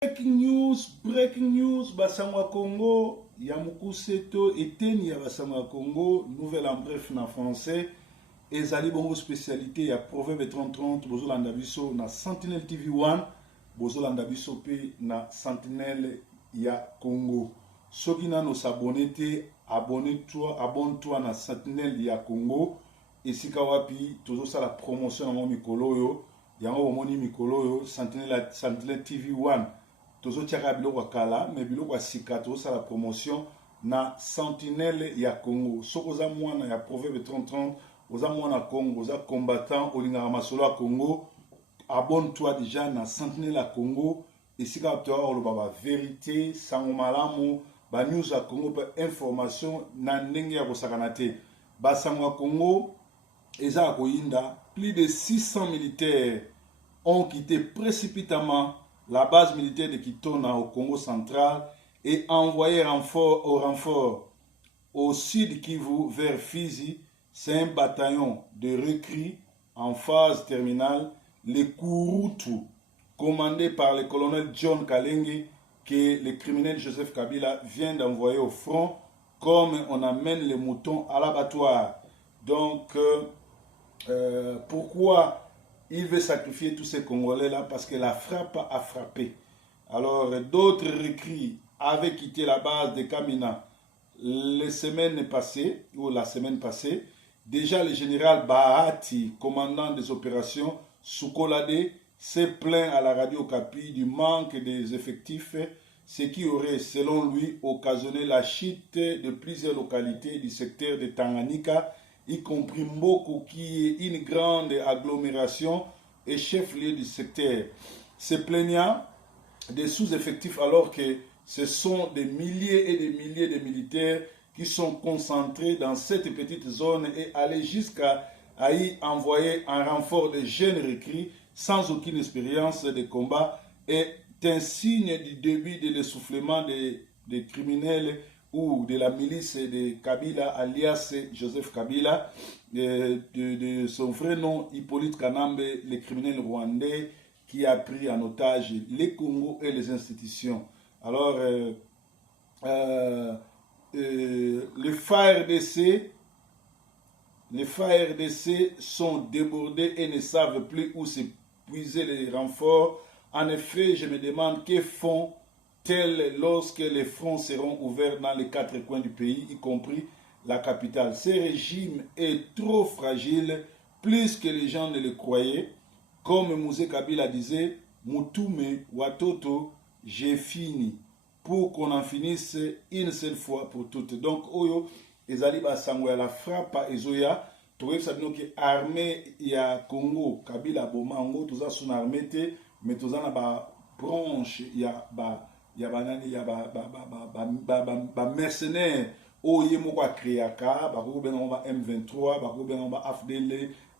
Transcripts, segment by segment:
Breaking news, Bassangwa Congo, Yamukuseto, Eteni ya Bassangwa Congo, nouvelle en bref na français, ezali bongo spécialité ya Proverbe 30-30, bozolanda biso na Sentinelle TV1, bozolanda biso pe na Sentinelle ya Congo. Soki nano s'abonne te, abonne-toi na Sentinelle ya Congo, esika wapi tozo la promotion na mikolo yo, yango bomoni mikolo yo, Sentinelle TV1. Tozo tiaka biloko kala mais biloko sika tozo la promotion na Sentinelle ya Congo. Soko za mwana ya Proverbe 30-30, oza mwana Congo, oza combattant olingaka masolo ya Congo, abonne-toi déjà na Sentinelle ya Congo. Esika toa oloba ba vérité, sango malamu, ba news ya Congo pe information na ndenge ya kosakana te. Ba sango ya Congo eza koyinda, plus de 600 militaires ont quitté précipitamment la base militaire de Kitona au Congo central et envoyé renfort au sud Kivu vers Fizi. C'est un bataillon de recrues en phase terminale, les Kurutu, commandé par le colonel John Kalenge, que le criminel Joseph Kabila vient d'envoyer au front, comme on amène les moutons à l'abattoir. Donc, pourquoi il veut sacrifier tous ces Congolais-là? Parce que la frappe a frappé. Alors, d'autres recrues avaient quitté la base de Kamina la semaine passée. Déjà, le général Bahati, commandant des opérations Soukolade, s'est plaint à la radio Kapi du manque des effectifs, ce qui aurait, selon lui, occasionné la chute de plusieurs localités du secteur de Tanganyika, y compris Mboko, qui est une grande agglomération et chef-lieu du secteur, se plaignant des sous-effectifs alors que ce sont des milliers et des milliers de militaires qui sont concentrés dans cette petite zone et aller jusqu'à y envoyer un renfort de jeunes recrues sans aucune expérience de combat est un signe du début de l'essoufflement des criminels ou de la milice de Kabila, alias Joseph Kabila, de son vrai nom Hippolyte Kanambe, le criminel rwandais qui a pris en otage les Congo et les institutions. Alors, les FARDC sont débordés et ne savent plus où se puiser les renforts. En effet, je me demande que font-elles lorsque les fronts seront ouverts dans les 4 coins du pays, y compris la capitale. Ce régime est trop fragile, plus que les gens ne le croyaient. Comme Mouzé Kabila disait, Mutume Watoto, j'ai fini. Pour qu'on en finisse une seule fois pour toutes. Donc, Oyo, ezali basango ya la frappe ezoya. Toye sabino que armée ya Congo, Kabila Bomango, tout ça son armée te, mais tout ça na ba branche ya mercenaires. Oye moko akreaka, bako benga ba M23, bako benga ba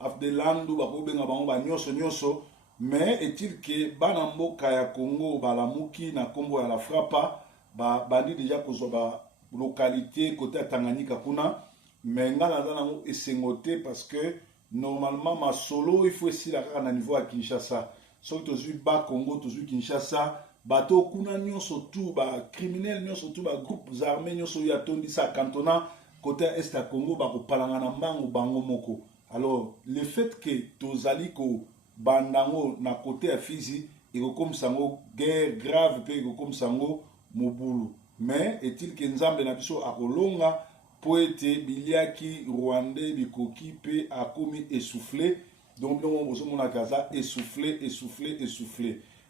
Afdelandu, bako benga ba nyoso. Mais est-il que Banamboka ya Congo balamuki na kombo ya la frappa bandi déjà kozwa ba localité côté Tanganyika kuna mais ngala nango esengote parce que normalement ma solo il faut essayer la na niveau à Kinshasa. So tozui ba Congo tozui Kinshasa bato kuna nyonso tout ba criminel nyonso tout ba groupes armés nyonso ya tondi sa cantona côté est à Congo ba ko palanga na mbango bango moko. Alors le fait que tozali ko bandango na côté à Fizi et comme sango guerre grave pe comme sango mobulu mais est-il que nzambe na biso akolonga poete biliaki rwandais bikoki pe akomi essoufflé donc on mona kaza essoufflé.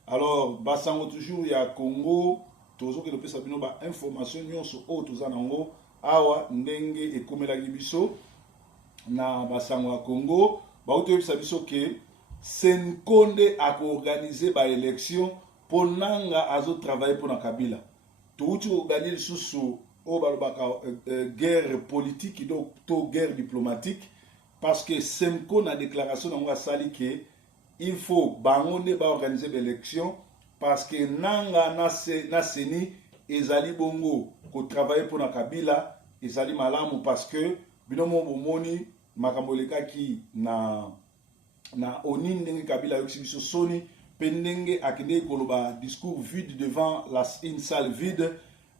Alors basango toujours ya Congo tozo ke pesa bino ba information nyonso o tozanango awa ndenge ekomelaki biso na basango ya Congo ba utebisa biso ke Senkonde a organisé ba élection pour nanga azo travailler pour na Kabila. Tout organiser sous guerre politique donc to guerre diplomatique parce que Senko a déclaration dans sali que il faut bangonde ba organiser l'élection parce que nanga na seni ezali bongo ko travailler pour na Kabila ezali malamu parce que binomo bomoni makamboleka ki na oninde Kabila yoksibiso soni pendenge akende koloba discours vide devant une salle vide.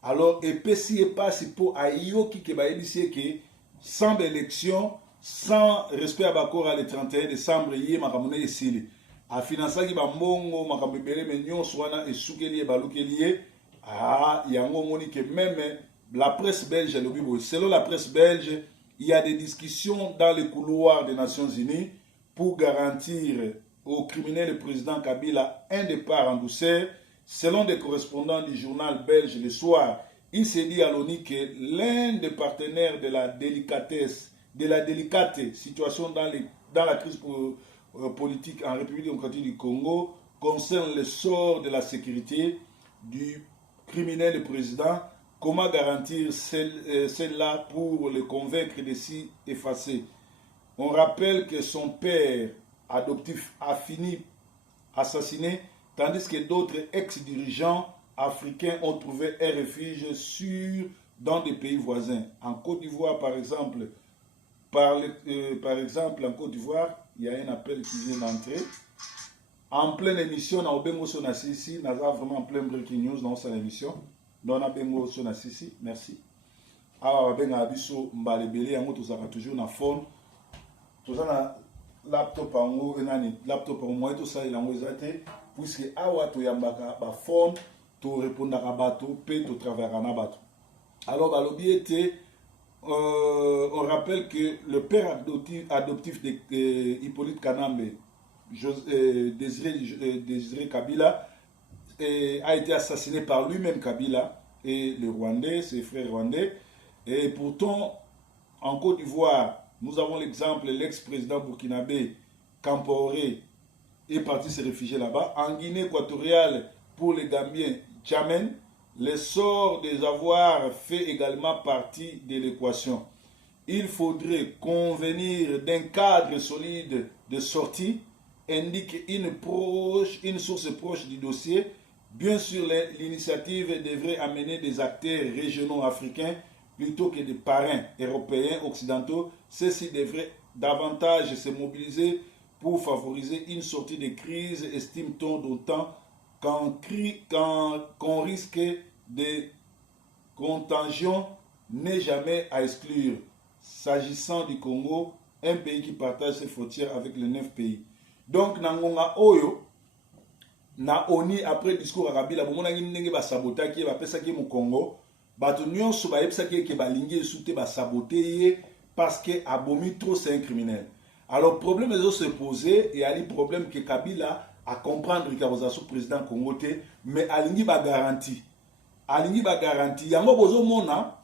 Alors epesi epasi po ayoki ke bayebisi ke sans élection, sans respect à bakora le 31 décembre yé makamone esili. A finançaki ba mbongo makambe bele menyon swana esukeli balukeli yango moni que même la presse belge lobi boy. Selon la presse belge, il y a des discussions dans les couloirs des Nations Unies pour garantir au criminel président Kabila un départ en douceur. Selon des correspondants du journal belge Le Soir, il s'est dit à l'ONU que l'un des partenaires de la délicate situation dans la crise politique en République démocratique du Congo concerne le sort de la sécurité du criminel président. Comment garantir celle-là pour le convaincre de s'y effacer? On rappelle que son père adoptif a fini assassiné, tandis que d'autres ex-dirigeants africains ont trouvé un refuge sûr dans des pays voisins. En Côte d'Ivoire, par exemple, en Côte d'Ivoire, il y a un appel qui vient d'entrer. En pleine émission, on a Obengo Sonasisi, on a vraiment en pleine breaking news dans cette émission. Donc, on a Obengo Sonasisi, merci. Alors, on a Abisso Mbalebele, on a toujours na phone. Tout ça, laptop en laptop en moi, tout ça, il a envoyé, puisque awa to yambaka ba phone, to répondre à bateau, pe to travers à bateau. Alors, balobi était, on rappelle que le père adoptif de Hippolyte Kanambe, Désiré Kabila, a été assassiné par lui-même Kabila et le Rwandais, ses frères rwandais. Et pourtant, en Côte d'Ivoire, nous avons l'exemple, l'ex-président burkinabé Kamporé est parti se réfugier là-bas. En Guinée équatoriale, pour les Gambiens, Djamen, l'essor des avoirs fait également partie de l'équation. Il faudrait convenir d'un cadre solide de sortie, indique une source proche du dossier. Bien sûr, l'initiative devrait amener des acteurs régionaux africains plutôt que des parrains européens, occidentaux. Ceux-ci devraient davantage se mobiliser pour favoriser une sortie de crise, estime-t-on, d'autant qu'on risque de contagion n'est jamais à exclure. S'agissant du Congo, un pays qui partage ses frontières avec les 9 pays. Donc, Nangonga Oyo, na ONU après le discours à Kabila, bomona ndenge ba sabotaki ba pesaki mu Congo, bato nyonso ba yebisaki ke balingi soute ba saboter parce que abomi trop c'est un criminel. Alors problème est de se poser et ali problème que Kabila à comprendre que vous êtes président Congo mais alingi ba garantie. Alingi ba garantie yango bozo mona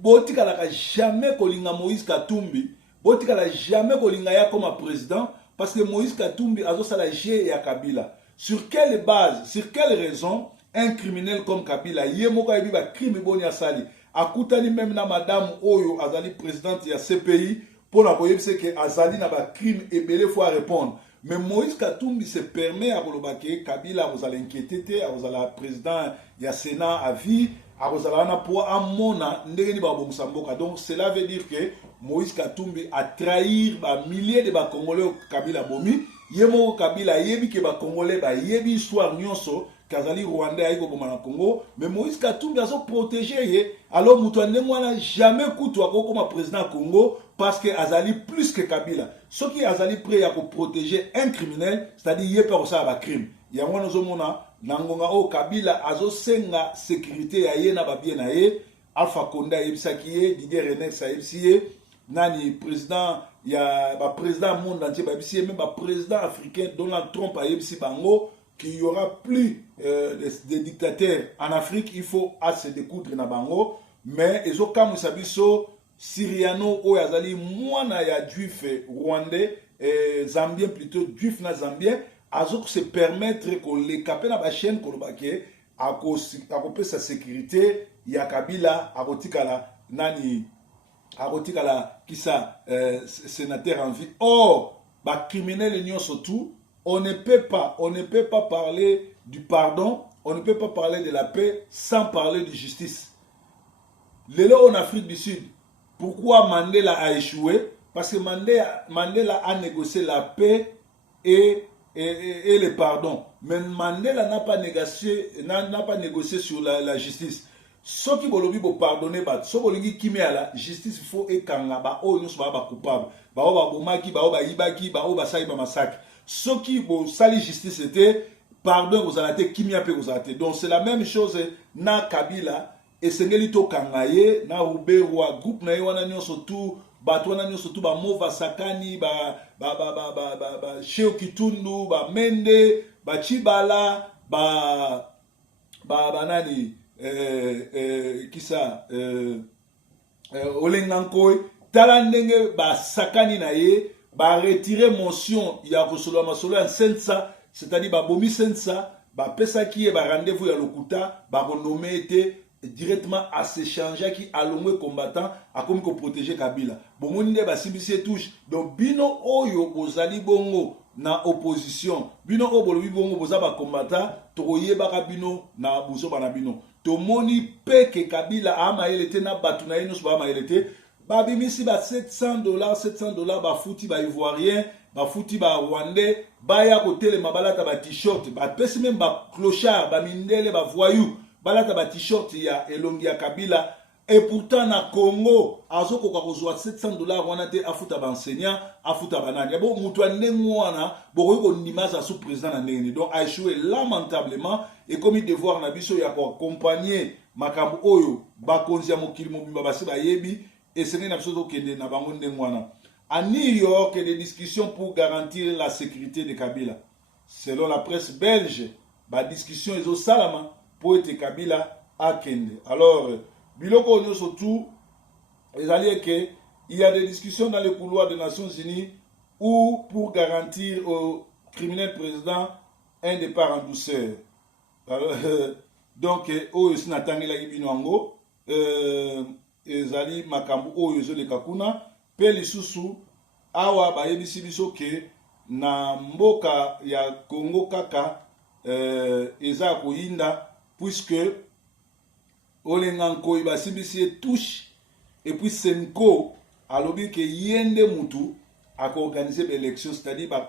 botika la jamais kolinga Moïse Katumbi, botika la jamais kolinga ya comme président parce que Moïse Katumbi a la G et à Kabila. Sur quelle base, sur quelle raison un criminel comme Kabila, yemoko yebi ba crime boni asali, akutani même na madame Oyo azali présidente ya CPI pour la koyebise que azali na ba crime ebele faut répondre. Mais Moïse Katumbi se permet à kolobake Kabila vous allez inquiéter, vous allez président ya Sénat à vie, vous allez na pour amona ndenge ni ba bomsamboka. Donc cela veut dire que Moïse Katumbi a trahi ba milliers de ba Congolais Kabila bomi. Yemo Kabila yebi ke ba Congolais ba yebi histoire nyonso kazali Rwandais aiko boma na Congo mais Moïse Katumbi azo protéger ye alors mutu ndemwana jamais kutu akoko ma président Congo parce que azali plus que Kabila ce qui azali prêt à protéger un criminel c'est-à-dire ye par ça ba crime yango nozomona nangonga o Kabila azo senga sécurité ya ye na ba bien na ye Alpha Konda yebisaki ye Didier Renex yebisi nani président il y a un président monde entier même un président africain Donald Trump a yebisi bango qu'il y aura plus de dictateurs en Afrique, il faut se découdre na bango mais ils ont comme sabiso Syriano ou azali mwana ya juif rwandais zambien plutôt juif na zambien azo se permettre que les capé na ba chaîne kolobake a sa sécurité ya Kabila a kotikala nani akotikala kisa sénateur en vie. Or, bah criminel union surtout, on ne peut pas parler du pardon, on ne peut pas parler de la paix sans parler de justice. Lélo en Afrique du Sud, pourquoi Mandela a échoué? Parce que Mandela a négocié la paix et et le pardon. Mais Mandela n'a pas négocié sur la justice. Ceux qui vont pardonner, ceux qui ont la justice, il faut que nous soyons coupables. Ceux qui vont salir justice, c'était pardon, vous avez kimia pe vous avez. Donc c'est la même chose na Kabila et sengeli to kangaye na uberwa groupe na yewana nyonso tu bato wana nyonso tu ba mova sakani ba Sheo Kitundu ba Mende ba Chibala ba nani kisa Olengankoy tala ndenge ba sakani na ye ba retirer motion ya kosolo masolo en sensa, c'est-à-dire ba bomi sensa ba pesa ki e ba rendez-vous ya lokuta ba renommé été directement à s'échanger qui alongwe combattant a comme ko protéger Kabila bomoni nde ba sibisi touche. Donc bino oyo bozali bongo na opposition, bino oyo bolobi bongo boza ba combattant toyeba bino na buzo bana bino to moni pe ke Kabila ama elete na batu na ino ba ama elete ba bimisi ba $700 ba fouti ba ivoirien ba fouti ba rwandais ba ya ko tele mabalata ba t-shirt ba pesi même ba clochard ba mindele ba voyou balata ba t-shirt ya elongi ya Kabila. Et pourtant na Congo azoko ka kozwa $700 wana te afuta ba enseignant afuta banani bo mutu ndenge wana bokoyi ko ndimaza sous président na ndenge. Donc a échoué lamentablement et comme il devoir na biso ya ko accompagner makambo oyo bakonzi ya mokili mobimba basi bayebi et c'est une chose okende na bango ndenge wana. À New York, des discussions pour garantir la sécurité de Kabila. Selon la presse belge, la discussion est au Salama pour être Kabila à Kende. Alors, Biloko nous surtout, il y a des discussions dans les couloirs des Nations Unies ou pour garantir au criminel président un départ en douceur. Alors, donc, aussi n'attendez la Ibinoango, ezali makambo oyo zo le kakuna pe lisusu awa ba yebisi biso ke na mboka ya Congo kaka eza koyinda puisque Olenganko ibasibisi touche et puis Senko alobi ke yende mutu a organiser l'élection, c'est-à-dire ba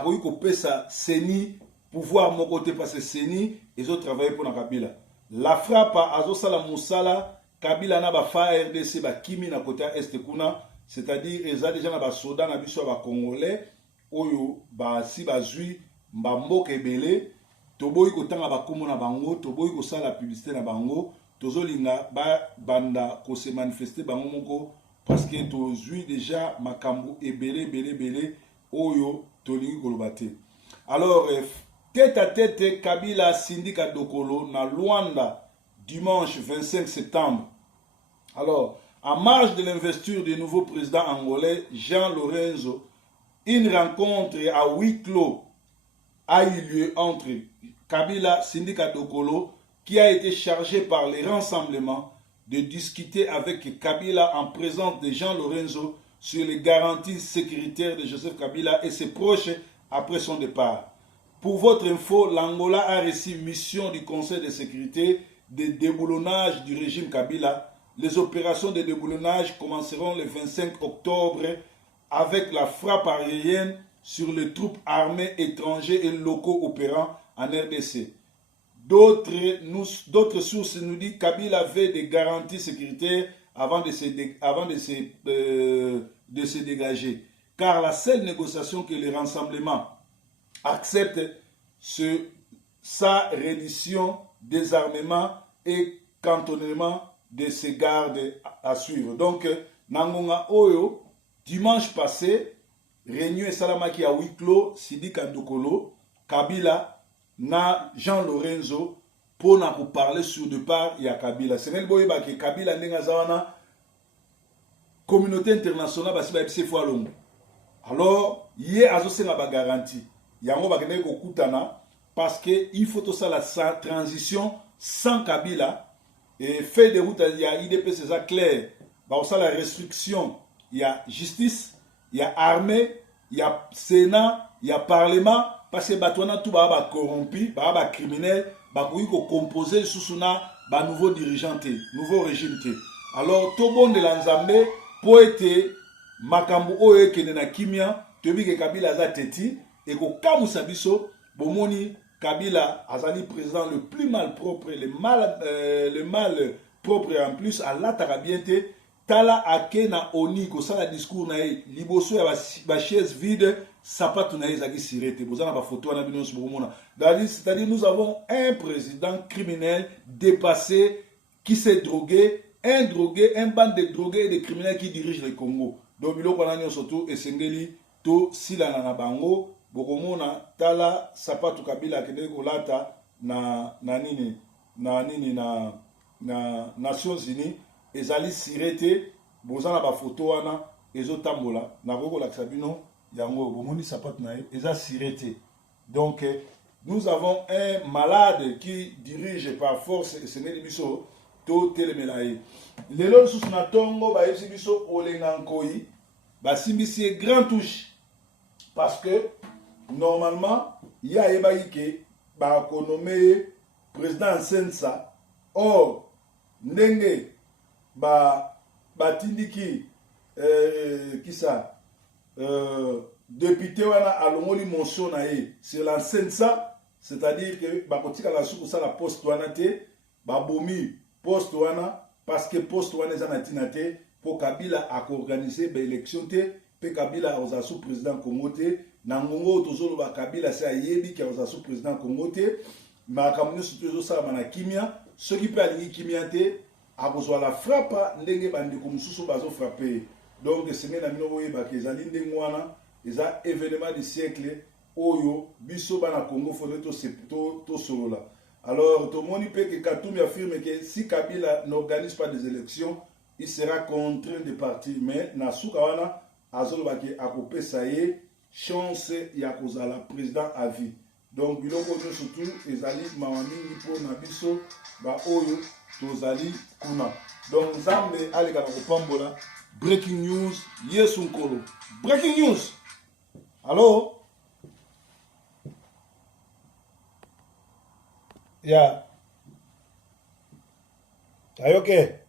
koyi ko pesa seni pouvoir mon côté parce seni ils ont travaillé pour na Kabila la frappe azo sala musala Kabila na ba fa RDC ba kimi na côté est kuna, c'est-à-dire eza déjà na ba soda na biso ba congolais oyo ba si ba zui mbamboka ebele toboyi ko tanga ba komo na bango toboyi ko sala publicité na bango tozolinga ba banda ko se manifester bango moko parce que to zui déjà makambo ebele oyo tolingi kolobate. Alors tête à tête Kabila Sindika Dokolo na Luanda dimanche 25 septembre. Alors, en marge de l'investiture du nouveau président angolais, Jean Lorenzo, une rencontre à huis clos a eu lieu entre Kabila Sindika Dokolo, qui a été chargé par les rassemblements de discuter avec Kabila en présence de Jean Lorenzo sur les garanties sécuritaires de Joseph Kabila et ses proches après son départ. Pour votre info, l'Angola a reçu mission du Conseil de sécurité de déboulonnage du régime Kabila. Les opérations de déboulonnage commenceront le 25 octobre avec la frappe aérienne sur les troupes armées étrangères et locaux opérant en RDC. D'autres sources nous disent que Kabila avait des garanties sécuritaires avant de se dégager. Car la seule négociation que les rassemblements acceptent, c'est sa reddition, désarmement et cantonnement de ses gardes à suivre. Donc, Nangonga Oyo, dimanche passé, réunion Salamaki à huis clos, Sidika Dokolo, Kabila, na Jean Lorenzo, pour parler sur de part, il y a Kabila. C'est le boyba que Kabila n'est pas communauté internationale, c'est fois long. Alors, il y a une garantie. Il y a une kutana parce qu'il faut tout ça la transition sans Kabila. Et fait de route, il y a IDP, c'est ça clair. Bah, ça la restriction. Il y a justice, il y a armée, il y a Sénat, il y a Parlement. Parce que Batouana tout va corrompu, va criminel, va composer sous son nouveau dirigeant, nouveau régime. Alors, tout le monde de l'Anzambe, pour être Makambo Oye Kenena Kimia, tu vis que Kabila a teti, ekokamwisa biso bomoni Kabila azali président le plus malpropre, le mal propre en plus alataka bien te tala ake na oni kosala discours na ye liboso ya ba chaise vide sapatu na ye ezalaki sirete bozana ba photo wana bino nyonso bokomona c'est-à-dire nous avons un président criminel dépassé qui s'est drogué, un bande de drogués et de criminels qui dirigent le Congo. Donc biloko wana nyonso to esengeli to silana na bango bokomona tala sapatu Kabila akende kolata na Nations Unies ezali sirete bozana ba photo wana ezotambola nakokolakisa bino yango bomoni sapatu na eza sirete. Donc nous avons un malade qui dirige par force esengeli biso to telemela ye lelo lisusu na tongo bayebisi biso olenga nkoi basimbisi grand touche parce que normalement il y a yebaki ke bakonome président Nsensa or ndenge batindiki kisa député wana alongoli motion na ye sur la Nsensa, c'est-à-dire que bakotika la suku sala poste wana te babomi poste wana parce que poste wana eza na tina te po Kabila akoorganiser ba élection te pe Kabila oza sous président Congo te na ngongo tozoloba Kabila se ayebi ki oza sous président Congo te makambo nyonso tozosala na kimia soki pe alingi kimia te akozwa la frappe ndenge bandeko mosusu bazofrappe. Donc semaine na bino boyebaka ezali ndenge wana eza événement du siècle oyo biso bana Congo fondé tosolola. Alors tomoni pe que Katumbi affirme que si Kabila n'organise pas des élections il sera contraint de partir, mais na suka wana azoloba ke akopesa ye chance ya kozala président à vie. Donc biloko surtout ezali mawa mingi po na biso ba oyo tozali kuna. Donc Nzambe aleka na kopambola. Breaking news, Yesu Nkolo. Breaking news. Hello? Yeah. Are you okay?